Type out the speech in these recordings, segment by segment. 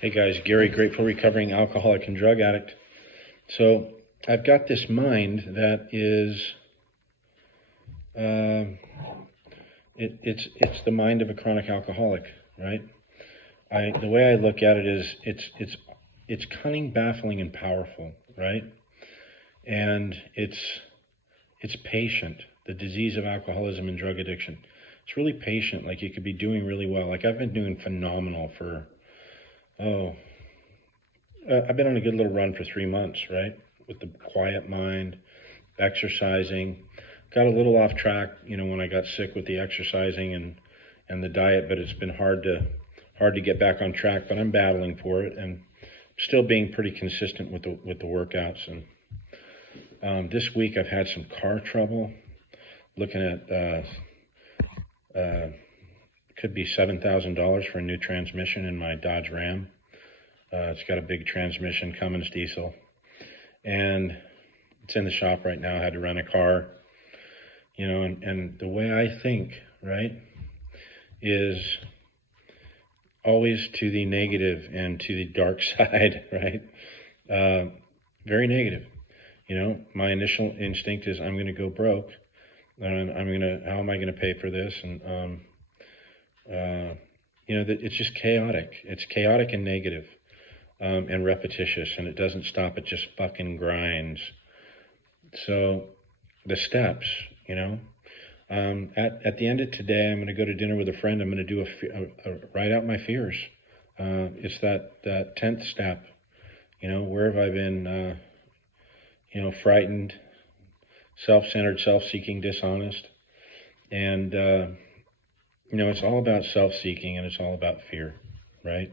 Hey guys, Gary, grateful recovering alcoholic and drug addict. So I've got this mind that is, it's the mind of a chronic alcoholic, right? The way I look at it is it's cunning, baffling, and powerful, right? And it's patient. The disease of alcoholism and drug addiction. It's really patient. Like you could be doing really well. Like I've been doing phenomenal for I've been on a good little run for 3 months, right? With the quiet mind, exercising. Got a little off track, when I got sick with the exercising and the diet, but it's been hard to get back on track. But I'm battling for it and still being pretty consistent with the workouts. And this week I've had some car trouble. Looking at could be $7,000 for a new transmission in my Dodge Ram. It's got a big transmission, Cummins diesel, and it's in the shop right now. I had to rent a car, and the way I think, right, is always to the negative and to the dark side, right? Very negative. My initial instinct is I'm going to go broke, and how am I going to pay for this? And it's just chaotic. It's chaotic and negative. And repetitious, and it doesn't stop. It just fucking grinds. So the steps, at the end of today, I'm going to go to dinner with a friend. I'm going to do write out my fears. It's that 10th step. Where have I been, frightened, self-centered, self-seeking, dishonest, and it's all about self-seeking and it's all about fear, right?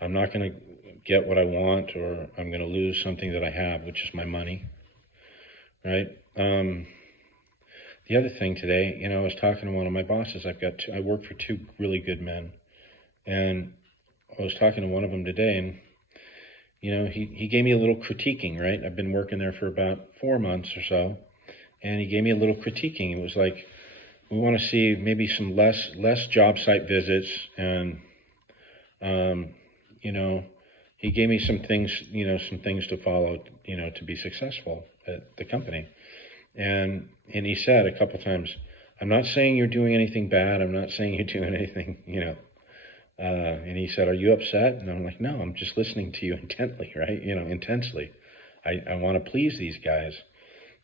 I'm not going to get what I want, or I'm going to lose something that I have, which is my money, right? The other thing today, I was talking to one of my bosses. I work for two really good men, and I was talking to one of them today, and he gave me a little critiquing, right? I've been working there for about 4 months or so, and he gave me a little critiquing. It was like, we want to see maybe some less job site visits, and he gave me some things to follow, to be successful at the company. And he said a couple times, I'm not saying you're doing anything bad. I'm not saying you're doing anything, and he said, are you upset? And I'm like, no, I'm just listening to you intently, right? Intensely. I want to please these guys.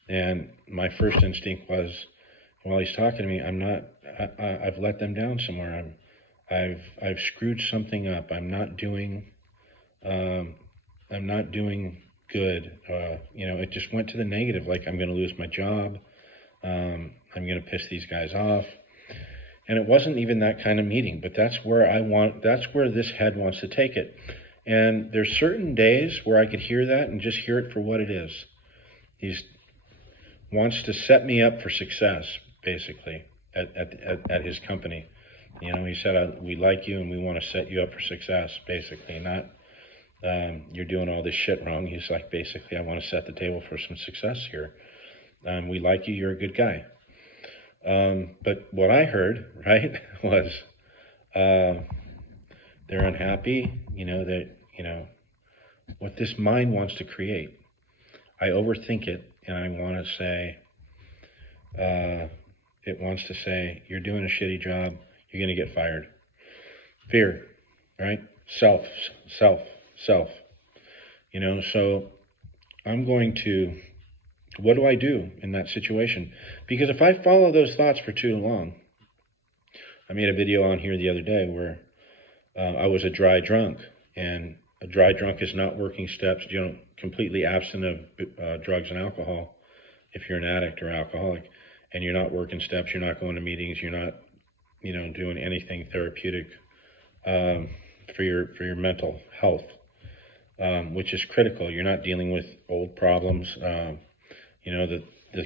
And my first instinct was, while he's talking to me, I've let them down somewhere. I've screwed something up. I'm not doing good. It just went to the negative. Like I'm going to lose my job. I'm going to piss these guys off. And it wasn't even that kind of meeting, but that's where this head wants to take it. And there's certain days where I could hear that and just hear it for what it is. He wants to set me up for success, basically, at his company. He said, we like you and we want to set you up for success, basically. Not, you're doing all this shit wrong. He's like, basically, I want to set the table for some success here. We like you. You're a good guy. But what I heard, right, was they're unhappy, what this mind wants to create. I overthink it, and I want to say, it wants to say, you're doing a shitty job. You're going to get fired. Fear, right? Self. So I'm going to, what do I do in that situation? Because if I follow those thoughts for too long, I made a video on here the other day where I was a dry drunk, and a dry drunk is not working steps, completely absent of drugs and alcohol if you're an addict or alcoholic, and you're not working steps, you're not going to meetings, you're not doing anything therapeutic for your mental health, which is critical. You're not dealing with old problems, the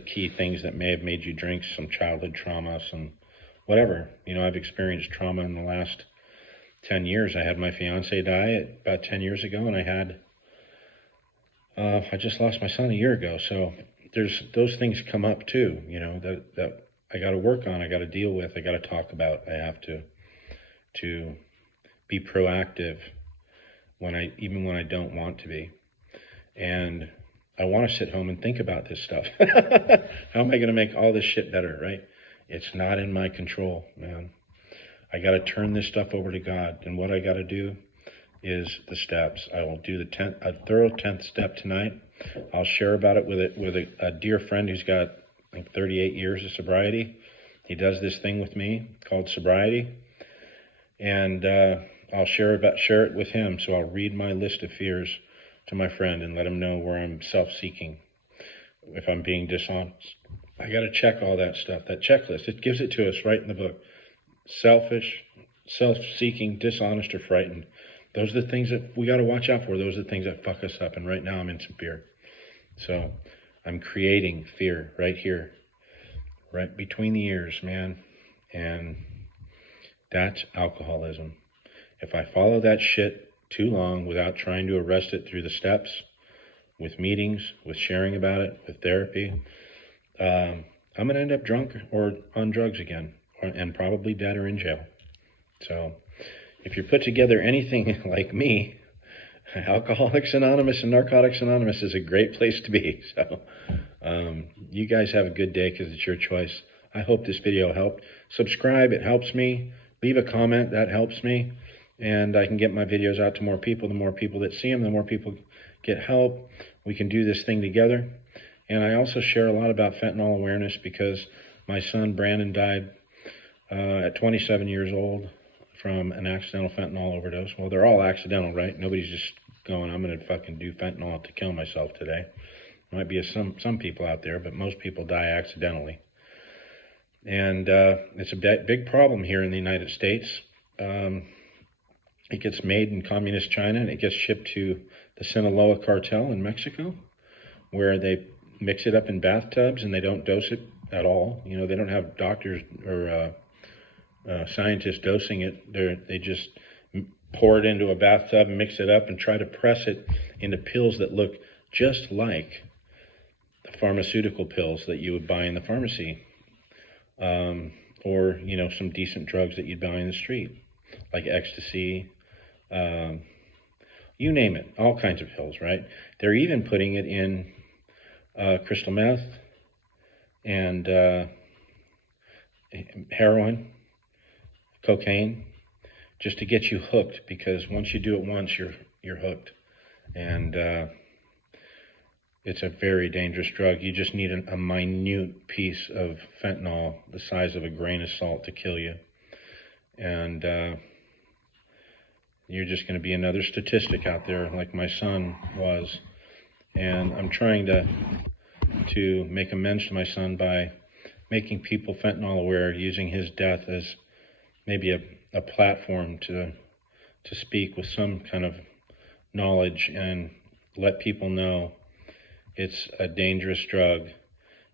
key things that may have made you drink, some childhood trauma, some whatever. I've experienced trauma in the last 10 years. I had my fiance die about 10 years ago, and I just lost my son a year ago. So there's those things come up too, that I got to work on, I got to deal with, I got to talk about. I have to be proactive even when I don't want to be. And I want to sit home and think about this stuff. How am I going to make all this shit better, right? It's not in my control, man. I got to turn this stuff over to God. And what I got to do is the steps. I will do a thorough 10th step tonight. I'll share about it with a dear friend who's got, I think, 38 years of sobriety. He does this thing with me called sobriety. And I'll share it with him. So I'll read my list of fears to my friend and let him know where I'm self-seeking, if I'm being dishonest. I got to check all that stuff, that checklist. It gives it to us right in the book. Selfish, self-seeking, dishonest, or frightened. Those are the things that we got to watch out for. Those are the things that fuck us up. And right now I'm in some fear. So I'm creating fear right here, right between the ears, man. And that's alcoholism. If I follow that shit too long without trying to arrest it through the steps, with meetings, with sharing about it, with therapy, I'm going to end up drunk or on drugs again, and probably dead or in jail. So if you're put together anything like me, Alcoholics Anonymous and Narcotics Anonymous is a great place to be. So you guys have a good day because it's your choice. I hope this video helped. Subscribe, it helps me. Leave a comment, that helps me. And I can get my videos out to more people. The more people that see them, the more people get help. We can do this thing together. And I also share a lot about fentanyl awareness because my son Brandon died at 27 years old from an accidental fentanyl overdose. Well, they're all accidental, right? Nobody's just going, I'm going to fucking do fentanyl to kill myself today. Might be some people out there, but most people die accidentally. And it's a big problem here in the United States. It gets made in communist China and it gets shipped to the Sinaloa cartel in Mexico, where they mix it up in bathtubs and they don't dose it at all. You know, they don't have doctors or scientists dosing it. They just pour it into a bathtub and mix it up and try to press it into pills that look just like the pharmaceutical pills that you would buy in the pharmacy, or, you know, some decent drugs that you'd buy in the street, like ecstasy, you name it, all kinds of pills, right? They're even putting it in crystal meth and heroin, cocaine, just to get you hooked, because once you do it once, you're hooked. And it's a very dangerous drug. You just need a minute piece of fentanyl the size of a grain of salt to kill you. And you're just going to be another statistic out there like my son was. And I'm trying to make amends to my son by making people fentanyl aware, using his death as maybe a platform to speak with some kind of knowledge and let people know it's a dangerous drug.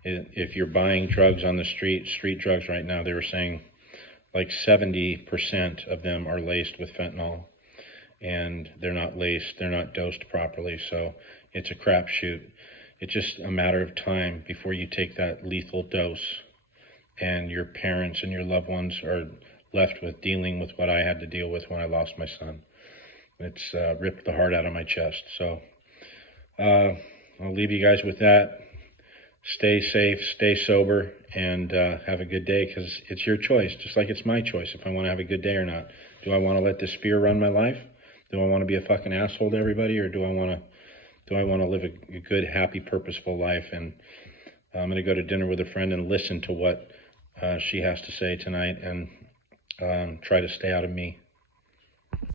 If you're buying drugs on the street drugs right now, they were saying like 70% of them are laced with fentanyl, and they're not laced, they're not dosed properly, so it's a crapshoot. It's just a matter of time before you take that lethal dose and your parents and your loved ones are left with dealing with what I had to deal with when I lost my son. It's ripped the heart out of my chest. So I'll leave you guys with that. Stay safe, stay sober, and have a good day, because it's your choice, just like it's my choice if I want to have a good day or not. Do I want to let this fear run my life? Do I want to be a fucking asshole to everybody, or do I want to live a good, happy, purposeful life? And I'm going to go to dinner with a friend and listen to what she has to say tonight, and try to stay out of me.